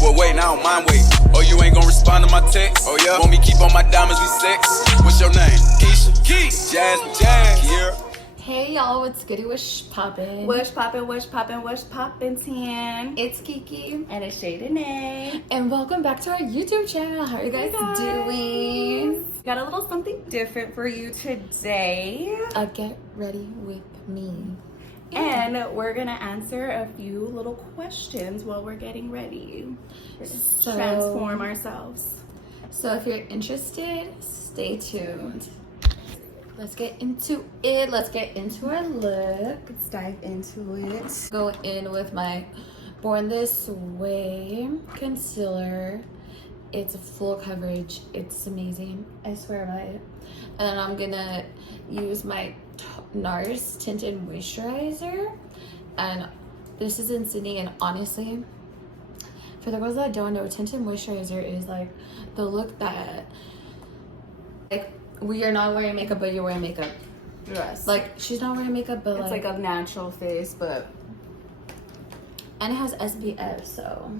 Well, wait, now I don't mind wait. Oh, you ain't gonna respond to my text? Oh, yeah? Want me keep on my diamonds, we sex? What's your name? Keisha? Keith? Jazz? Kiera? Hey y'all, what's goody? What's poppin'? What's poppin', Tan? It's Kiki. And it's Shade Nay. And welcome back to our YouTube channel. How are you guys doing? Got a little something different for you today. Get ready with me. And we're gonna answer a few little questions while we're getting ready. So, Transform ourselves. So if you're interested, stay tuned. Let's get into it. Let's get into our look. Let's dive into it. Go in with my Born This Way concealer. It's full coverage. It's amazing. I swear by it. And then I'm gonna use my NARS tinted moisturizer. And this is in Sydney. And honestly, for the girls that don't know, tinted moisturizer is like the look that, like, we are not wearing makeup, but you're wearing makeup. Yes. Like, she's not wearing makeup, but it's like a natural face, but and it has SPF, so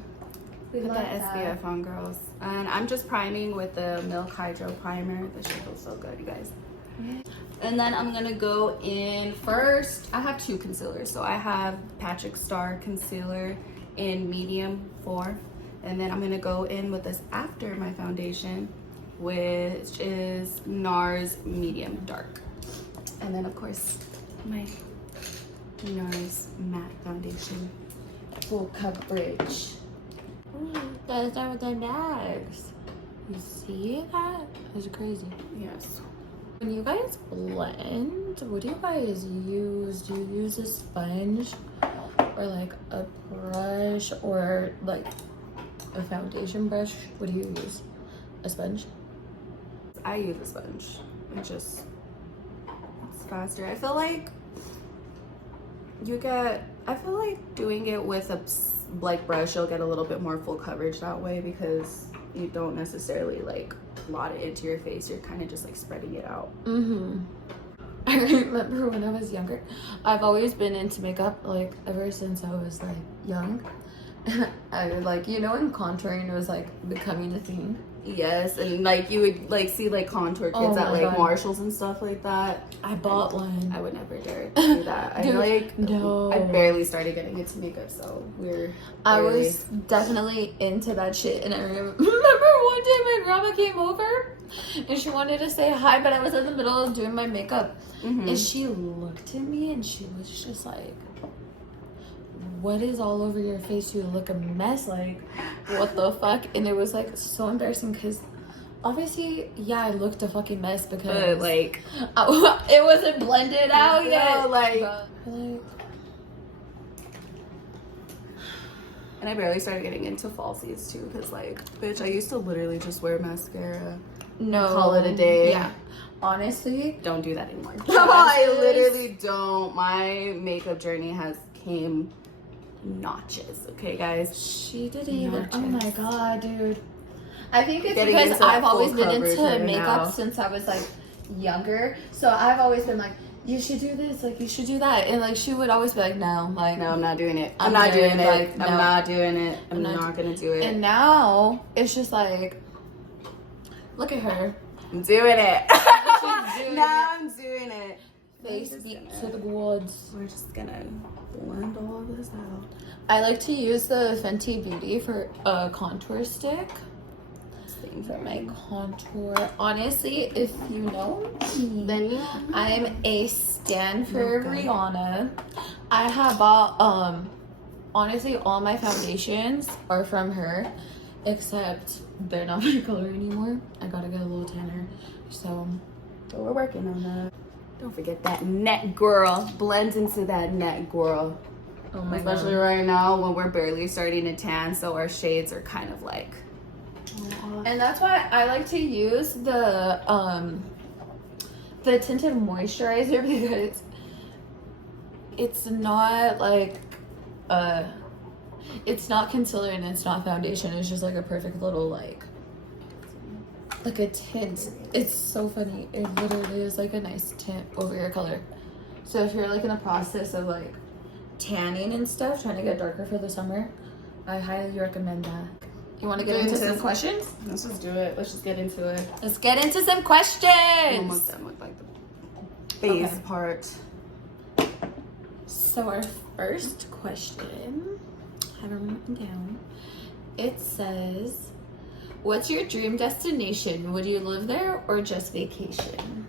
we put like that SPF on, girls. And I'm just priming with the Milk Hydro Primer. This shit feels so good, you guys. And then I'm gonna go in first. I have two concealers. So I have Patrick Star Concealer in medium 4. And then I'm gonna go in with this after my foundation, which is NARS Medium Dark. And then of course, my NARS Matte Foundation. full coverage. Ooh, that's not with the bags. You see that? That's crazy. Yes. When you guys blend, what do you guys use? Do you use a sponge or like a brush or like a foundation brush? What do you use? A sponge? I use a sponge. It's faster. I feel like doing it with a like brush, you'll get a little bit more full coverage that way because you don't necessarily like blot it into your face. You're kind of just like spreading it out. I remember when I was younger, I've always been into makeup like ever since I was like young. I like, you know, when contouring was like becoming a thing. Yes, and like you would like see like contour kits at like Marshalls and stuff like that. I bought one. I would never dare do that. Dude, I barely started getting into makeup, so I was definitely into that shit, and I remember one day my grandma came over and she wanted to say hi, but I was in the middle of doing my makeup, and she looked at me and she was just like, what is all over your face? You look a mess. Like, what the fuck? And it was like so embarrassing because obviously, yeah, I looked a fucking mess because but like it wasn't blended out yet. Like, and I barely started getting into falsies too because like, bitch, I used to literally just wear mascara. No, call it a day. Yeah, honestly, don't do that anymore. I literally don't. My makeup journey has came notches. Okay, guys. She didn't even. Notches. Oh my god, dude. I think it's Getting because into I've full always been coverage into right makeup now. since I was like younger. So I've always been like, you should do this, like you should do that, and like she would always be like, no, like No, I'm not doing it. I'm I'm not very, doing it. like, I'm no. not doing it. I'm not gonna do it. And now it's just like, look at her. I'm doing it. She's doing now I'm doing it. Face beat to the woods. We're just gonna blend all this out. I like to use the Fenty Beauty for a contour stick. For my contour. Honestly, if you know me, Then I'm a stan for Rihanna. I have bought honestly all my foundations are from her, except they're not my color anymore. I gotta get a little tanner. So we're working on that. Don't forget that neck, girl. Blends into that neck, girl. oh my Especially god. right now when we're barely starting to tan, so our shades are kind of like. And that's why I like to use the tinted moisturizer because it's not like it's not concealer and it's not foundation. It's just like a perfect little like a tint. It's so funny. It literally is like a nice tint over your color. So if you're like in the process of like tanning and stuff, trying to get darker for the summer, I highly recommend that. You want to get into some questions? Let's just do it. Let's just get into it. Let's get into some questions. I'm almost done with like the base part. So our first question, I have it written down. It says, what's your dream destination? Would you live there or just vacation?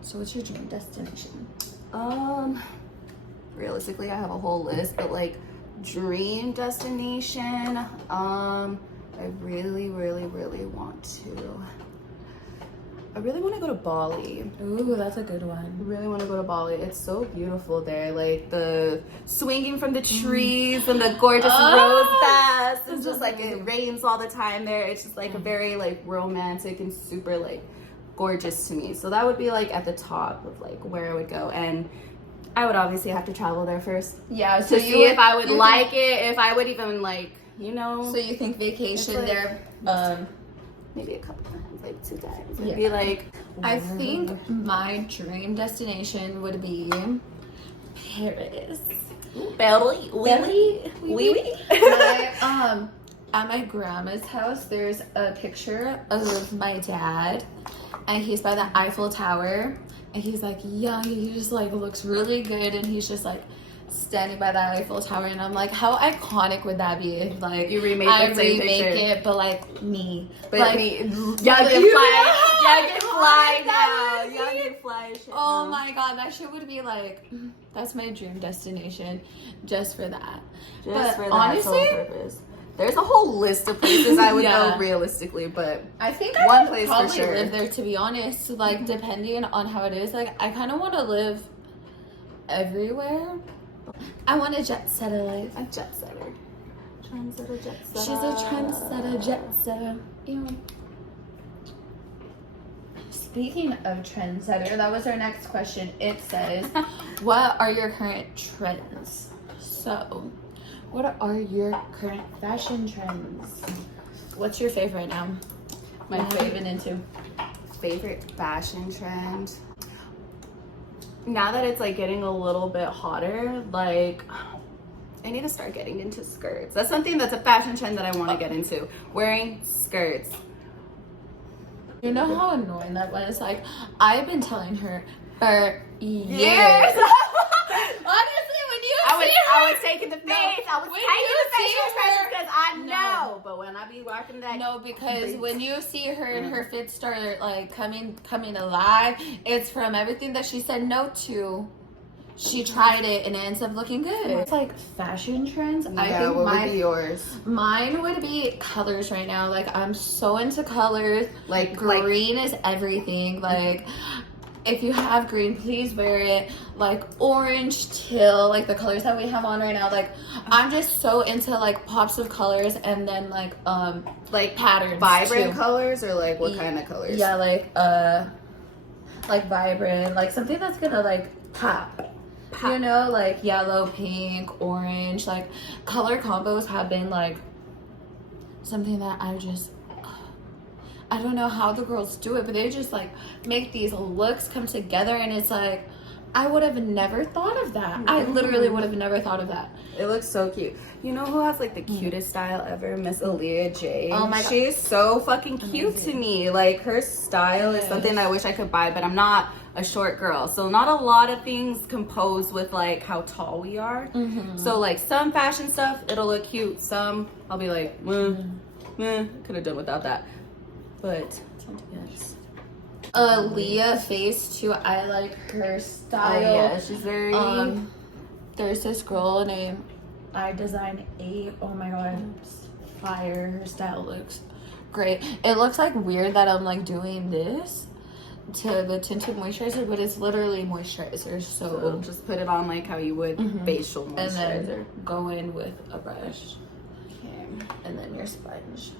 So what's your dream destination? Realistically, I have a whole list, but like dream destination, I really want to. I really want to go to Bali. Ooh, that's a good I one. really want to go to Bali. It's so beautiful there. Like the swinging from the trees and the gorgeous rose baths. It's just like it rains all the time there. It's just like a very like romantic and super like gorgeous to me. So that would be like at the top of like where I would go. And I would obviously have to travel there first. Yeah, To see if I would like it, if I would even like, you know. So you think vacation like- there? Maybe a couple times, like 2 times. Yeah. It'd be like, I think my dream destination would be Paris. belly, Belly, wee. At my grandma's house, there's a picture of my dad, and he's by the Eiffel Tower, and he's like young, he just like looks really good, and he's just like standing by the Eiffel Tower, and I'm like, how iconic would that be if like You remake I that same remake picture. it, but like me, But like, me, y'all you- can fly. Yeah, Y'all can oh fly my now. God, Y'all can fly and shit oh now. my god, that shit would be like, that's my dream destination, just for that. Just But for that honestly, sole purpose. There's a whole list of places I would Yeah. go realistically, but I think I One would place for probably sure. live there, to be honest. Like, depending on how it is, like, I kind of want to live everywhere. I want a jet setter life. a jet setter. Trendsetter, jet setter. She's a trendsetter, jet setter. Ew. Speaking of trendsetter, that was our next question. It says, what are your current trends? So, what are your current fashion trends? What's your favorite now? My What have you been into? favorite fashion trend. Now that it's like getting a little bit hotter, like I need to start getting into skirts. That's something that's a fashion trend that I want to get into. Wearing skirts. You know how annoying that was? Like, I've been telling her for years. Years. Honestly, when you I see was taking the face. No, I was when taking you the facial see her- expressions because I No. know. But when I be walking that, no, because Boots. when you see her and her fits start like coming alive, it's from everything that she said no to. She tried it and it ends up looking good. It's like fashion trends. I yeah, think what would be yours? mine would be colors right now. Like, I'm so into colors. Like Green is everything. Like, if you have green, please wear it. Like orange, teal, like the colors that we have on right now. Like, I'm just so into like pops of colors, and then like patterns, vibrant too. colors, or like what kind of colors? Yeah, like vibrant, like something that's gonna like pop. You know, like yellow, pink, orange. Like, color combos have been like something that I don't know how the girls do it, but they just like make these looks come together, and it's like, I would have never thought of that. I literally would have never thought of that. It looks so cute. You know who has like the cutest style ever? Miss Aaliyah J. Oh my God. She's so fucking cute to me. Like, her style is something I wish I could buy, but I'm not a short girl. So not a lot of things compose with like how tall we are. So like some fashion stuff, it'll look cute. Some I'll be like, could have done without that. But yes. Aaliyah face too. I like her style. Oh yeah, she's very There's this girl named I Design 8. Oh my god, it's fire. Her style looks great. It looks like weird that I'm like doing this to the tinted moisturizer, but it's literally moisturizer. So just put it on like how you would facial and moisturizer. then go in with a brush, Okay. and then your sponge.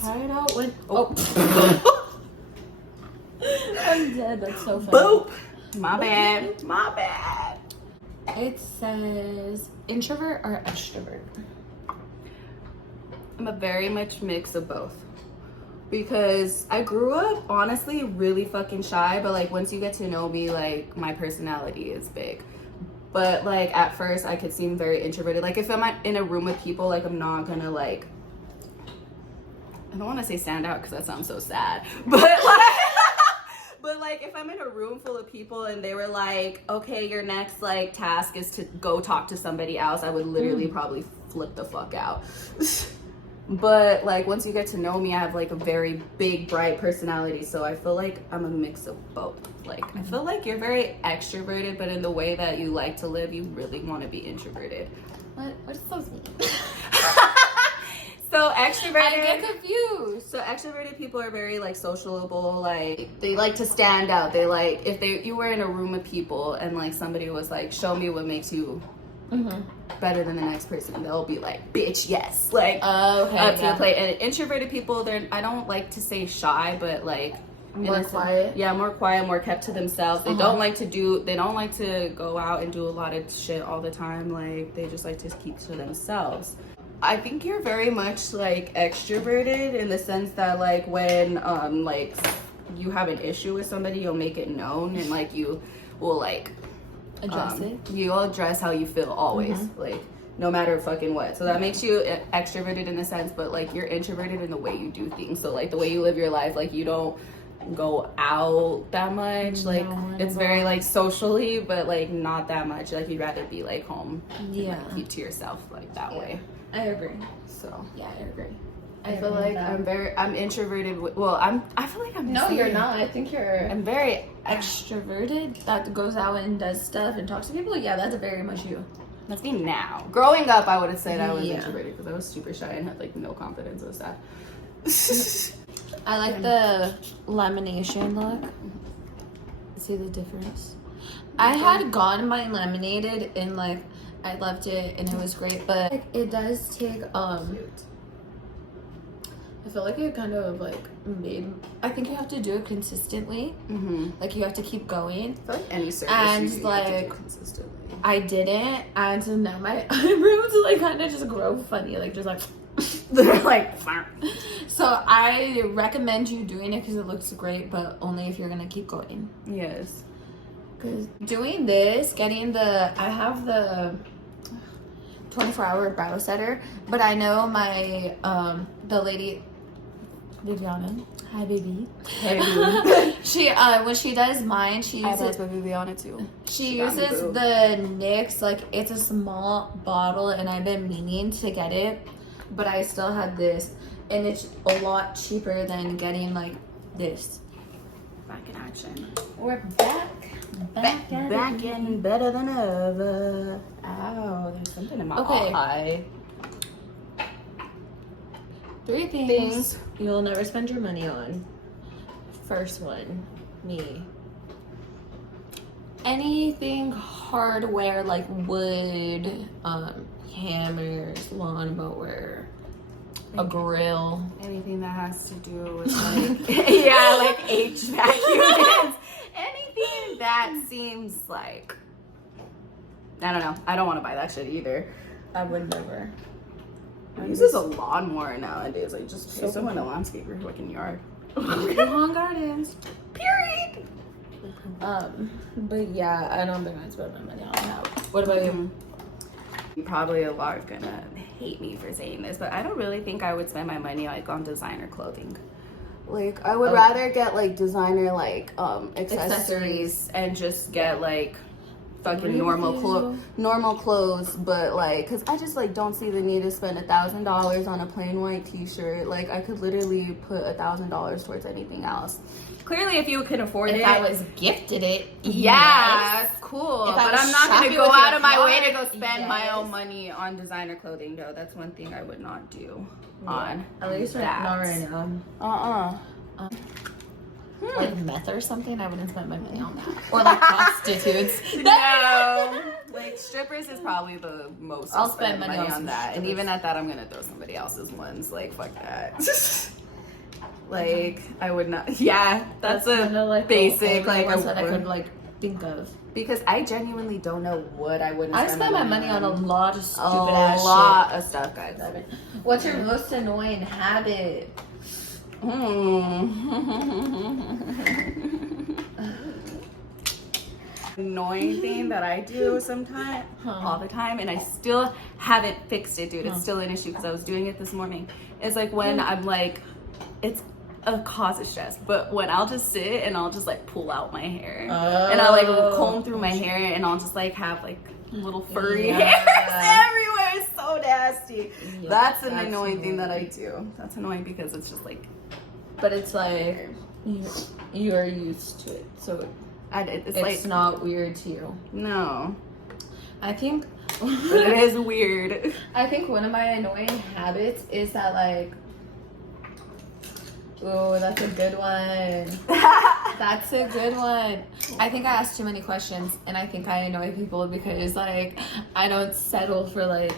Try it out when I'm dead. That's so funny. boop. My bad. My bad. It says introvert or extrovert. I'm a very much mix of both. Because I grew up honestly really fucking shy, but like once you get to know me, like my personality is big. But like at first I could seem very introverted. Like if I'm in a room with people, like I'm not gonna like I don't want to say stand out because that sounds so sad, but like, but like if I'm in a room full of people and they were like, okay, your next like task is to go talk to somebody else, I would literally probably flip the fuck out. But like once you get to know me, I have like a very big, bright personality, so I feel like I'm a mix of both. Like I feel like you're very extroverted, but in the way that you like to live, you really want to be introverted. What does that mean? So extroverted. I get confused. So extroverted people are very like sociable. Like they like to stand out. They like if you were in a room of people and like somebody was like, show me what makes you better than the next person, they'll be like, bitch, yes, like up to the plate. And introverted people, I don't like to say shy, but like more quiet. Yeah, more quiet, more kept to themselves. They don't like to go out and do a lot of shit all the time. Like they just like to keep to themselves. I think you're very much like extroverted in the sense that like when like you have an issue with somebody, you'll make it known and like you will like address it. You'll address how you feel always, like no matter fucking what. So that makes you extroverted in a sense, but like you're introverted in the way you do things. So like the way you live your life, like you don't go out that much. Like it's very like socially, but like not that much. Like you'd rather be like home. Yeah. Like, keep to yourself like that way. I agree. So Yeah, I agree. I feel like I'm introverted. I feel like I'm. No, you're not. I think I'm very extroverted that goes out and does stuff and talks to people. Yeah, that's very much you. That's me now. Growing up, I would have said I was introverted because I was super shy and had like no confidence and stuff. I like the lamination look. See the difference? I had gotten mine laminated and like I loved it and it was great, but like, it does take I feel like it kind of like I think you have to do it consistently. Like you have to keep going. I feel like any service and you like have to do consistently. I didn't, and so now my eyebrows like kind of just grow funny, like just like they're like. So I recommend you doing it because it looks great, but only if you're gonna keep going. Yes. Because doing this, I have the 24-hour brow setter, but I know my the lady Viviana. Hi, baby. Hey, baby. She when she does mine, she uses Viviana too. She uses the NYX, like it's a small bottle, and I've been meaning to get it, but I still have this, and it's a lot cheaper than getting like this. Back in action. We're back and better than ever. Ow, there's something in my eye. 3 things you'll never spend your money on. First one, me. Anything hardware like wood, hammers, lawnmower, a grill. Anything that has to do with like like HVAC units. Anything that seems like I don't know. I don't want to buy that shit either. I would never. I use a lawnmower nowadays. I just pay someone a landscaper fucking yard. Lawn gardens. Period. But yeah, I don't think I'd spend my money on that. What about you? Probably a lot are gonna hate me for saying this, but I don't really think I would spend my money like on designer clothing. Like I would rather get like designer like accessories and just get like fucking normal clothes, but like because I just like don't see the need to spend $1,000 on a plain white t-shirt. Like I could literally put $1,000 towards anything else. Clearly, if you can afford it. If I was gifted it, yeah, cool. But I'm not going to go out of my way to go spend my own money on designer clothing, though. That's one thing I would not do on at least not right now. Like meth or something, I wouldn't spend my money on that. Or like prostitutes. No. Like strippers is probably the most. I'll spend money on that. And even at that, I'm going to throw somebody else's ones. Like, fuck that. Like I would not. Yeah, that's a like basic like ones that I could like think of. Because I genuinely don't know what I wouldn't. I spend my money on a lot of stupid ass shit. A lot of stuff, guys. What's your most annoying habit? Annoying thing that I do sometimes, all the time, and I still haven't fixed it, dude. It's still an issue because I was doing it this morning. It's like when I'm like it's a cause of stress. But when I'll just sit and I'll just like pull out my hair and I like comb through my hair and I'll just like have like little furry hairs everywhere. It's so nasty. Yeah, that's an annoying thing that I do. That's annoying because it's just like, but it's like you're used to it, so it's like not weird to you. No, I think it is weird. I think one of my annoying habits is that like, oh, that's a good one. That's a good one. I think I ask too many questions, and I think I annoy people because like I don't settle for like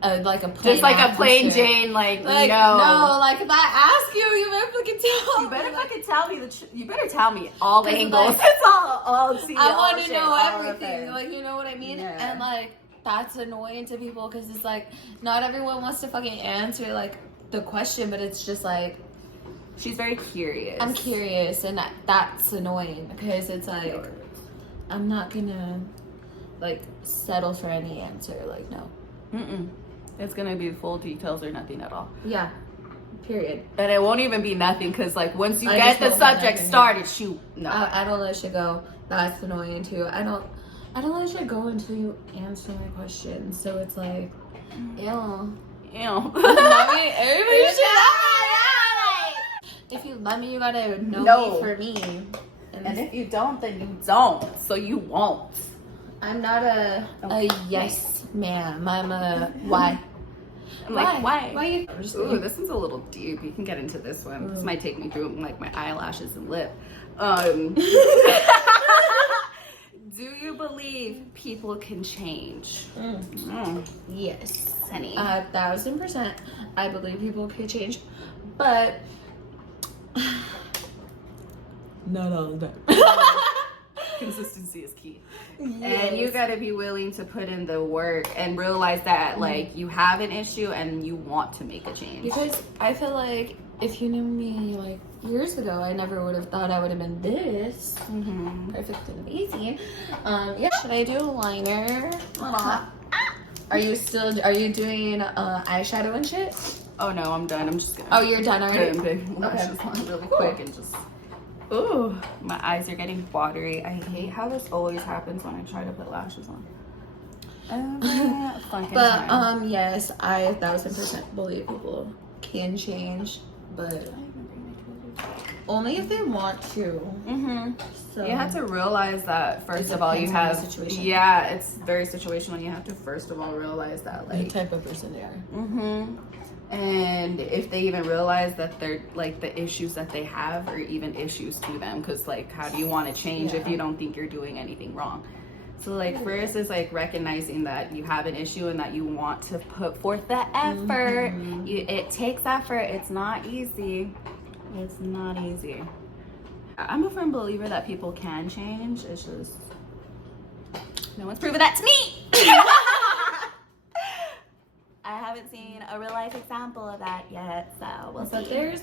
a plain just like answer. A plain Jane, like no, like if I ask you, you better fucking tell. You better me. fucking tell me you better tell me all the angles. Like, it's all. See, I all want to shit, know all everything. Like, you know what I mean? Yeah. And like that's annoying to people because it's like not everyone wants to fucking answer like the question, but it's just like. She's very curious. I'm curious, and that's annoying because it's like I'm not gonna like settle for any answer. Like no, it's gonna be full details or nothing at all. Yeah, period. And it won't even be nothing because like once you get the subject started, I don't let shit go. That's annoying too. I don't let shit go until you answer my question. So it's like, ew. I mean, everybody should. If you love me, you gotta know me for me. And if you don't, then you don't. So you won't. I'm not a yes ma'am. I'm a why. I'm like, why? Why you? Ooh, this one's a little deep. You can get into this one. Ooh. This might take me through like my eyelashes and lip. Do you believe people can change? Yes, honey. 1,000%. I believe people can change, but not all the time. Consistency is key. Yes. And you gotta be willing to put in the work and realize that like you have an issue and you want to make a change. Because I feel like if you knew me like years ago, I never would have thought I would have been this perfect and amazing. Yeah, should I do a liner? Are you doing eyeshadow and shit? Oh no, I'm done. I'm just gonna. Oh, you're done already? Big lashes on really quick and just. Ooh, my eyes are getting watery. I hate how this always happens when I try to put lashes on. But yes, I 1,000% believe people can change, but only if they want to. So you have to realize that first of all, you have situation. Yeah, it's very situational. You have to first of all realize that like the type of person they are. And if they even realize that they're like the issues that they have are even issues to them, because like how do you want to change if you don't think you're doing anything wrong? So like first is like recognizing that you have an issue and that you want to put forth the effort. It takes effort. It's not easy. It's not easy. I'm a firm believer that people can change. It's just no one's proven that to me. I haven't seen a real life example of that yet, so we'll see.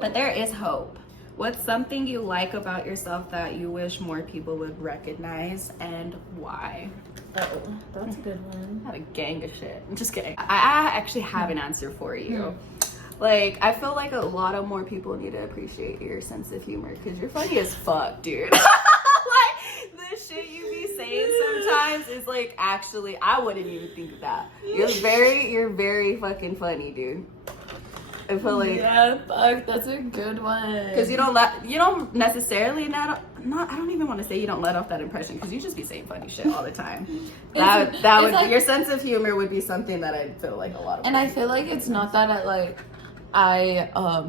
But there is hope. What's something you like about yourself that you wish more people would recognize, and why? Oh, that's a good one. I had a gang of shit. I'm just kidding. I actually have an answer for you. Like, I feel like a lot of more people need to appreciate your sense of humor because you're funny as fuck, dude. Like, the shit you be saying sometimes is like, actually, I wouldn't even think of that. You're very fucking funny, dude. I feel like that's a good one. Because you don't necessarily I don't even want to say you don't let off that impression because you just be saying funny shit all the time. Your sense of humor would be something that I feel like a lot of. And I feel like it's not that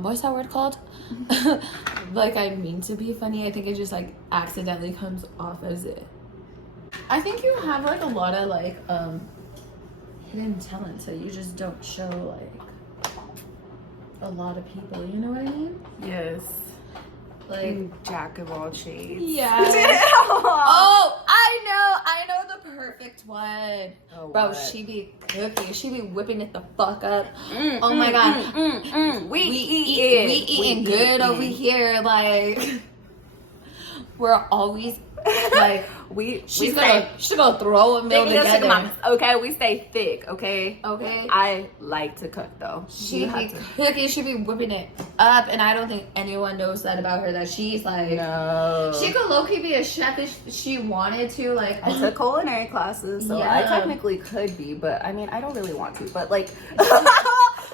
what's that word called? Like I mean to be funny. I think it just like accidentally comes off as it. I think you have like a lot of like hidden talent, so you just don't show like a lot of people, you know what I mean? Yes. Like jack of all trades. Yeah. Oh, I know the perfect one. Oh, bro, she be cooking. She be whipping it the fuck up. Oh my god. We eating good over here. Like we're always like she's gonna throw a meal together. Okay, we stay thick. Okay. Okay. I like to cook though. She be cooking. She be whipping it. up, and I don't think anyone knows that about her, that she's like, no. she could low-key be a chef if she wanted to. Like, I took culinary classes, so Yeah. I technically could be, but I mean, I don't really want to. But like,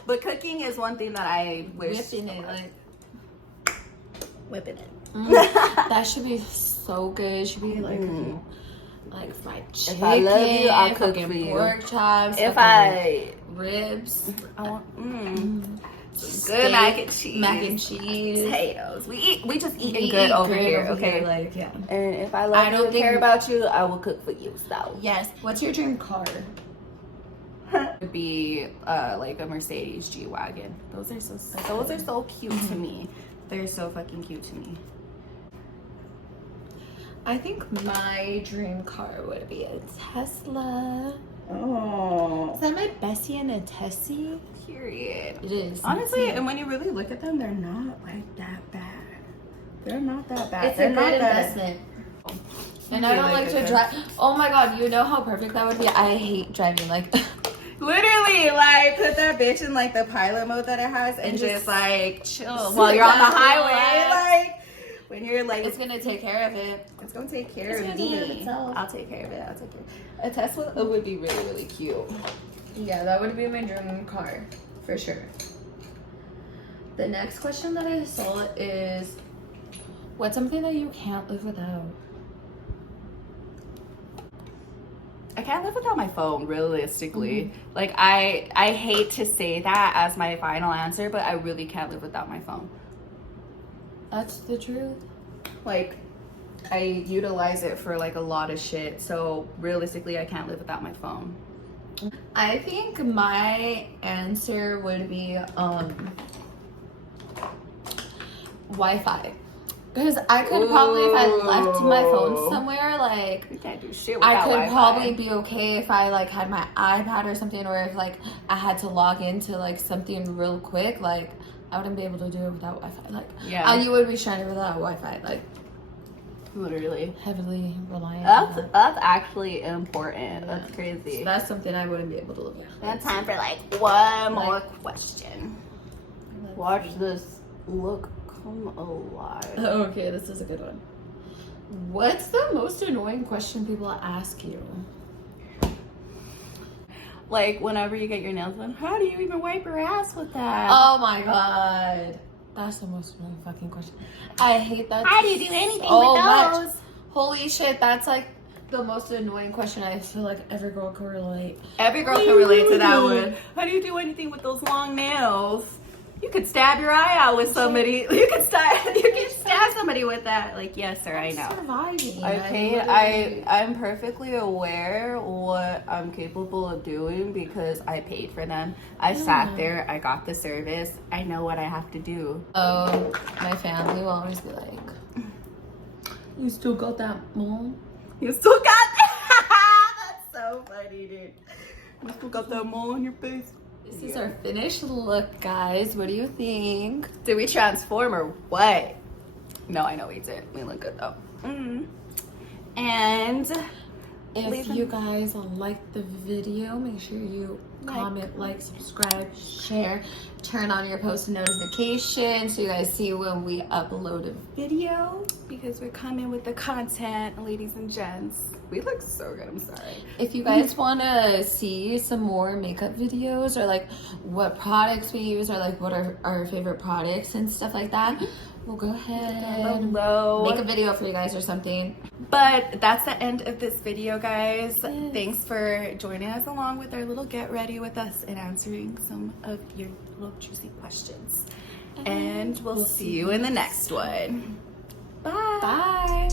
but cooking is one thing that I wish. whipping it, like, whipping it. that should be so good. Should be like, like fried chicken. If I love you, I'll cook fucking for you. pork chops. If fucking ribs, I want steak, good mac and cheese, potatoes. We just eating good over here, okay? Like, yeah. And if I love you and care about you, I will cook for you. So Yes. What's your dream car? would be like a Mercedes G-Wagon. Those are so cute to me. They're so fucking cute to me. I think my dream car would be a Tesla. Oh, Is that my Bessie and a Tessie? period. It is. Honestly, and when you really look at them, they're not like that bad. They're not that bad. It's They're a not good that- investment. And I don't like to drive. Oh my god, you know how perfect that would be? I hate driving. Like, Literally, like, put that bitch in like the pilot mode that it has and just like chill sit while you're on the back, highway. relax. Like, when you're like, it's gonna take care of it. it's gonna take care It's of gonna take care of me. itself. I'll take care of it. I'll take care of it. A Tesla would be really, really cute. Yeah, that would be my dream car, for sure. The next question that I saw is, what's something that you can't live without? I can't live without my phone, realistically. Like, I hate to say that as my final answer, but I really can't live without my phone. That's the truth. Like, I utilize it for like a lot of shit, so realistically, I can't live without my phone. I think my answer would be Wi-Fi. Because I could probably, if I left my phone somewhere, like, You can't do shit without I could Wi-Fi. probably be okay if I like had my iPad or something, or if like I had to log into like something real quick, like I wouldn't be able to do it without Wi-Fi. Like, Yeah. you would be stranded without Wi-Fi, like Literally. heavily reliant on That's actually important. That's crazy. So that's something I wouldn't be able to live with. We have time for like one more Like- question. Watch this look come alive. Okay, this is a good one. What's the most annoying question people ask you? Like whenever you get your nails done, how do you even wipe your ass with that? Oh my god. That's the most annoying fucking question. I hate that. How do you do anything so with much. those? Holy shit, that's like the most annoying question. I feel like every girl can relate. Every girl can relate to that one. How do you do anything with those long nails? You could stab your eye out with somebody. You could stab somebody with that. Like, yes, sir, I know. Surviving. Okay, I'm perfectly aware what I'm capable of doing because I paid for them. I sat there, I got the service, I know what I have to do. Oh, my family will always be like, you still got that mole? You still got that? That's so funny, dude. You still got that mole on your face? This is our finished look, guys. What do you think? Did we transform or what? No, I know we did. We look good though. And If you guys like the video, make sure you comment, like, subscribe, share, turn on your post notifications so you guys see when we upload a video. because we're coming with the content, ladies and gents. We look so good, I'm sorry. If you guys want to see some more makeup videos, or like what products we use, or like what are our favorite products and stuff like that, we'll go ahead Below. make a video for you guys or something. But that's the end of this video, guys. Thanks for joining us along with our little get ready with us and answering some of your little juicy questions. And we'll see you in the next one. Bye. Bye.